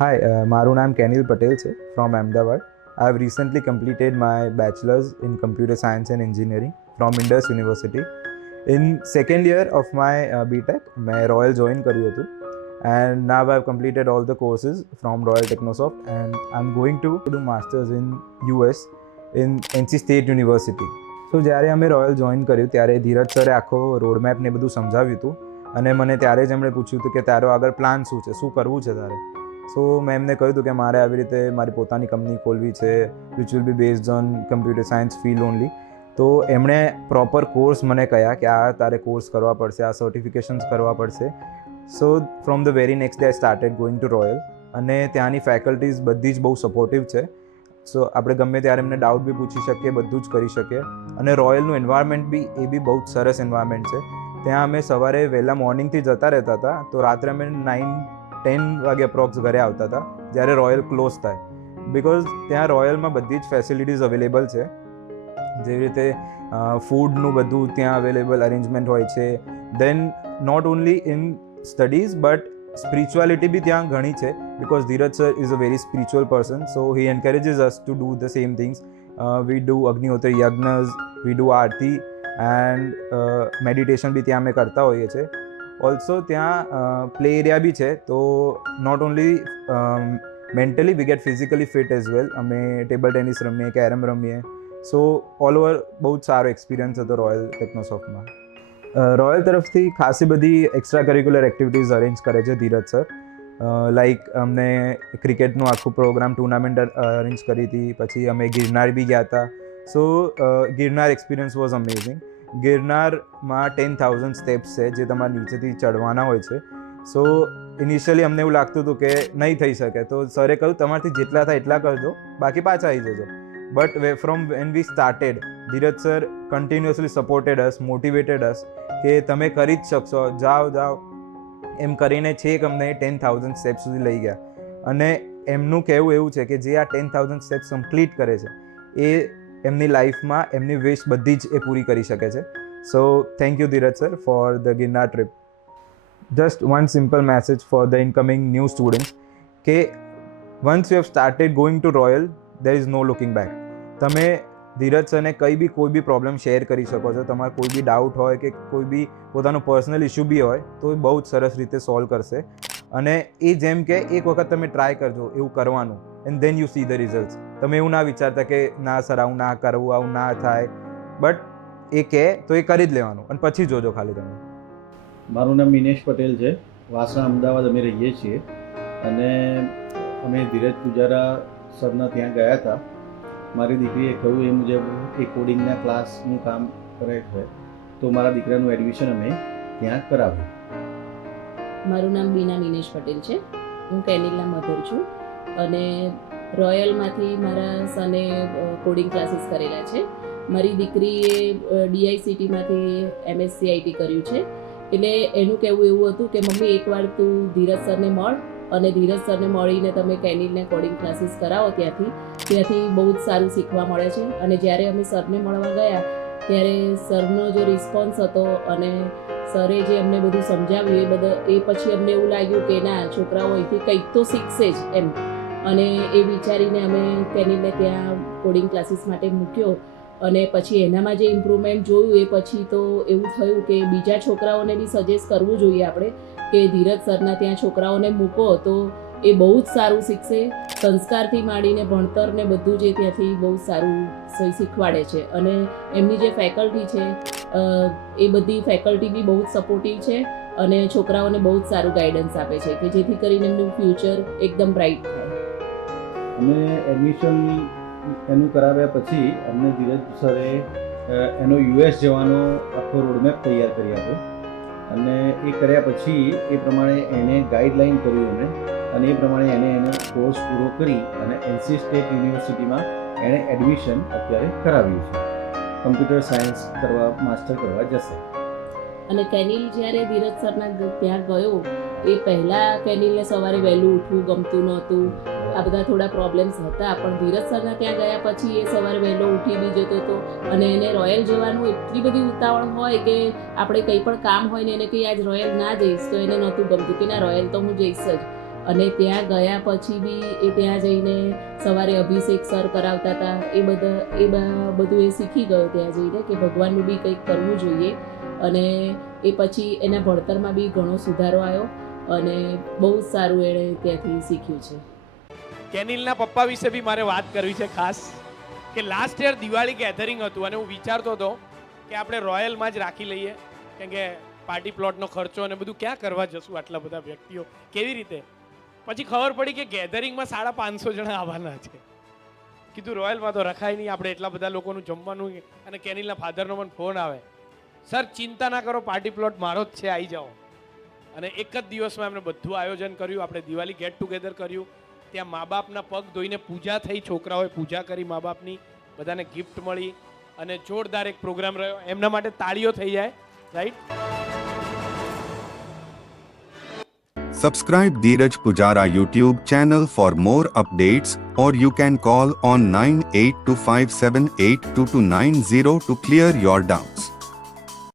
મારું નામ કેનિલ પટેલ છે from Ahmedabad. I have recently completed my bachelor's in computer science and engineering from Indus University. In second year of my BTech, मैं Royal join કર્યું હતું and now I have completed all the courses from Royal Technosoft and I'm going to do masters in US in NC State University. So જ્યારે અમે royal join કર્યું ત્યારે ધીરજ સરે આખો roadmap ને બધું સમજાવ્યું હતું અને મને ત્યારે જ એમણે પૂછ્યું હતું કે તારો આગળ પ્લાન શું છે, શું કરવું છે તારે. સો મેં એમને કહ્યું હતું કે મારે આવી રીતે મારી પોતાની કંપની ખોલવી છે which will be based on computer science field only. તો એમણે પ્રોપર કોર્સ મને કહ્યા કે આ તારે કોર્સ કરવા પડશે, આ સર્ટિફિકેશન્સ કરવા પડશે. સો from the very next day I started going to royal અને ત્યાંની ફેકલ્ટીઝ બધી જ બહુ સપોર્ટિવ છે. સો આપણે ગમે ત્યારે એમને ડાઉટ બી પૂછી શકીએ, બધું જ કરી શકીએ. અને રોયલનું એન્વાયરમેન્ટ બી એ બી બહુ જ સરસ એન્વાયરમેન્ટ છે. ત્યાં અમે સવારે વહેલા મોર્નિંગથી જતા રહેતા હતા તો રાત્રે અમે 9-10 વાગે અપ્રોક્સ ઘરે આવતા હતા જ્યારે રોયલ ક્લોઝ થાય. બિકોઝ ત્યાં રોયલમાં બધી જ ફેસિલિટીઝ અવેલેબલ છે. જેવી રીતે ફૂડનું બધું ત્યાં અવેલેબલ અરેન્જમેન્ટ હોય છે. Then not only in studies but spirituality બી ત્યાં ઘણી છે because Dheeraj sir is a very spiritual person. So he encourages us to do the same things. We do Agnihotra yajna, we do aarti and meditation બી ત્યાં અમે કરતા હોઈએ છીએ. ઓલ્સો ત્યાં પ્લે એરિયા બી છે તો not only mentally we get physically fit as well. અમે ટેબલ ટેનિસ રમીએ, કેરમ રમીએ. સો ઓલ ઓવર બહુ જ સારો એક્સપિરિયન્સ હતો રોયલ ટેકનોસોફ્ટમાં. રોયલ તરફથી ખાસી બધી એક્સ્ટ્રા કરિક્યુલર એક્ટિવિટીઝ અરેન્જ કરે છે ધીરજ સર. લાઈક અમને ક્રિકેટનું આખું પ્રોગ્રામ ટુર્નામેન્ટ અરેન્જ કરી હતી. પછી અમે ગિરનાર બી ગયા હતા. સો ગિરનાર એક્સપિરિયન્સ વોઝ અમેઝિંગ. ગિરનારમાં 10,000 સ્ટેપ્સ છે જે તમારે નીચેથી ચડવાના હોય છે. સો ઇનિશિયલી અમને એવું લાગતું હતું કે નહીં થઈ શકે તો સરે કહ્યું તમારાથી જેટલા થાય એટલા કરજો, બાકી પાછા આવી જજો. But from when we started Dheeraj sir continuously supported us, motivated us કે તમે કરી જ શકશો, જાઓ એમ કરીને છેક અમને 10,000 સ્ટેપ્સ સુધી લઈ ગયા. અને એમનું કહેવું એવું છે કે જે આ 10,000 સ્ટેપ્સ કમ્પ્લીટ કરે છે એ એમની લાઈફમાં એમની વિશ બધી જ એ પૂરી કરી શકે છે. So thank you Dheeraj sir for the Girnar trip. Just one simple message for the incoming new students કે once you have started going to Royal there is no looking back. તમે ધીરજ સરને કોઈ બી પ્રોબ્લેમ શેર કરી શકો છો. તમારે કોઈ બી ડાઉટ હોય કે કોઈ બી પોતાનો પર્સનલ ઇશ્યુ બી હોય તો એ બહુ જ સરસ રીતે સોલ્વ કરશે. અને એ જેમ કે એક વખત તમે ટ્રાય કરજો એવું કરવાનું and then you see the results. તમે એવું ના વિચારતા કે ના સર આવું ના કરવું, આવું ના થાય. બટ એ કહે તો એ કરી જ લેવાનું અને પછી જોજો ખાલી તમે. મારું નામ મિનેશ પટેલ છે. વાસણા અમદાવાદ અમે રહીએ છીએ અને અમે ધીરજ પૂજારા સરના ત્યાં ગયા હતા. મારી દીકરીએ કહ્યું એ મુજબ એ કોડિંગના ક્લાસનું કામ કરે છે તો મારા દીકરાનું એડમિશન અમે ત્યાં કરાવ્યું. મારું નામ બીના મિનેશ પટેલ છે. હું કેનિલના મધર છું અને રોયલમાંથી મારા સને કોડિંગ ક્લાસીસ કરેલા છે. મારી દીકરીએ DICTમાંથી MSc IT કર્યું છે. એટલે એનું કહેવું એવું હતું કે મમ્મી એકવાર તું ધીરજ સરને મળ અને ધીરજ સરને મળીને તમે કેનિલને કોડિંગ ક્લાસીસ કરાવો ત્યાંથી બહુ જ સારું શીખવા મળે છે. અને જ્યારે અમે સરને મળવા ગયા ત્યારે સરનો જે રિસ્પોન્સ હતો અને સરે જે અમને બધું સમજાવ્યું એ પછી અમને એવું લાગ્યું કે ના છોકરાઓ અહીંથી કંઈક તો શીખશે જ એમ. અને એ વિચારીને અમે કેનિલને ત્યાં કોડિંગ ક્લાસીસ માટે મૂક્યો અને પછી એનામાં જે ઇમ્પ્રુવમેન્ટ જોયું એ પછી તો એવું થયું કે બીજા છોકરાઓને બી સજેસ્ટ કરવું જોઈએ આપણે કે ધીરજ સરના ત્યાં છોકરાઓને મૂકો તો એ બહુ જ સારું શીખશે. સંસ્કારથી માંડીને ભણતર ને બધું જે ત્યાંથી બહુ સારું શીખવાડે છે. અને એમની જે ફેકલ્ટી છે એ બધી ફેકલ્ટી બી બહુ જ સપોર્ટિવ છે અને છોકરાઓને બહુ જ સારું ગાઈડન્સ આપે છે કે જેથી કરીને એમનું ફ્યુચર એકદમ બ્રાઇટ થાય. અમે એડમિશન એનું કરાવ્યા પછી અમને ધીરજ સરે એનો US જવાનો આખો રોડમેપ તૈયાર કરી આપ્યો અને એ કર્યા પછી એ પ્રમાણે એને ગાઈડલાઈન કર્યું એમણે અને એ પ્રમાણે એનો કોર્સ પૂરો કરી અને NC સ્ટેટ યુનિવર્સિટીમાં એણે એડમિશન અત્યારે કરાવ્યું છે. કમ્પ્યુટર સાયન્સ કરવા માસ્ટર કરવા જશે. અને કેનિલ જ્યારે ધીરજ સરના ત્યાં ગયો એ પહેલાં કેનિલને સવારે વહેલું ઉઠવું ગમતું નહોતું. આ બધા થોડા પ્રોબ્લેમ્સ હતા પણ ધીરજ સરના ત્યાં ગયા પછી એ સવારે વહેલો ઉઠી બી જતો હતો. અને એને રોયલ જવાનું એટલી બધી ઉતાવળ હોય કે આપણે કંઈ પણ કામ હોય ને એને કંઈ આજ રોયલ ના જઈશ તો એને નહોતું ગમતું કે ના રોયલ તો હું જઈશ જ. અને ત્યાં ગયા પછી બી એ ત્યાં જઈને સવારે અભિષેક સર કરાવતા હતા, બધું એ શીખી ગયો ત્યાં જઈને કે ભગવાનનું બી કંઈક કરવું જોઈએ. અને એ પછી એના ભણતરમાં બી ઘણો સુધારો આવ્યો અને બહુ જ સારું એણે ત્યાંથી શીખ્યું છે. કેનિલના પપ્પા વિશે બી મારે વાત કરવી છે ખાસ, કે લાસ્ટ યર દિવાળી ગેધરિંગ હતું અને હું વિચારતો હતો કે આપણે રોયલમાં જ રાખી લઈએ, કેમ કે પાર્ટી પ્લોટનો ખર્ચો અને બધું ક્યાં કરવા જશું આટલા બધા વ્યક્તિઓ, કેવી રીતે. પછી ખબર પડી કે ગેધરિંગમાં 550 જણા આવવાના છે. કીધું રોયલમાં તો રખાય નહીં, આપણે એટલા બધા લોકોનું જમવાનું. અને કેનિલના ફાધરનો પણ ફોન આવે, સર ચિંતા ના કરો, પાર્ટી પ્લોટ મારો જ છે, આવી જાઓ. અને એક જ દિવસમાં એમણે બધું આયોજન કર્યું. આપણે દિવાળી ગેટ ટુગેધર કર્યું. ત્યાં મા બાપના પગ ધોઈને પૂજા થઈ, છોકરાઓએ પૂજા કરી મા બાપની, બધાને ગિફ્ટ મળી અને જોરદાર એક પ્રોગ્રામ રહ્યો. એમના માટે તાળીઓ થઈ જાય, right? Subscribe Dheeraj Pujara YouTube channel for more updates, or you can call on 9825782290 to clear your doubts.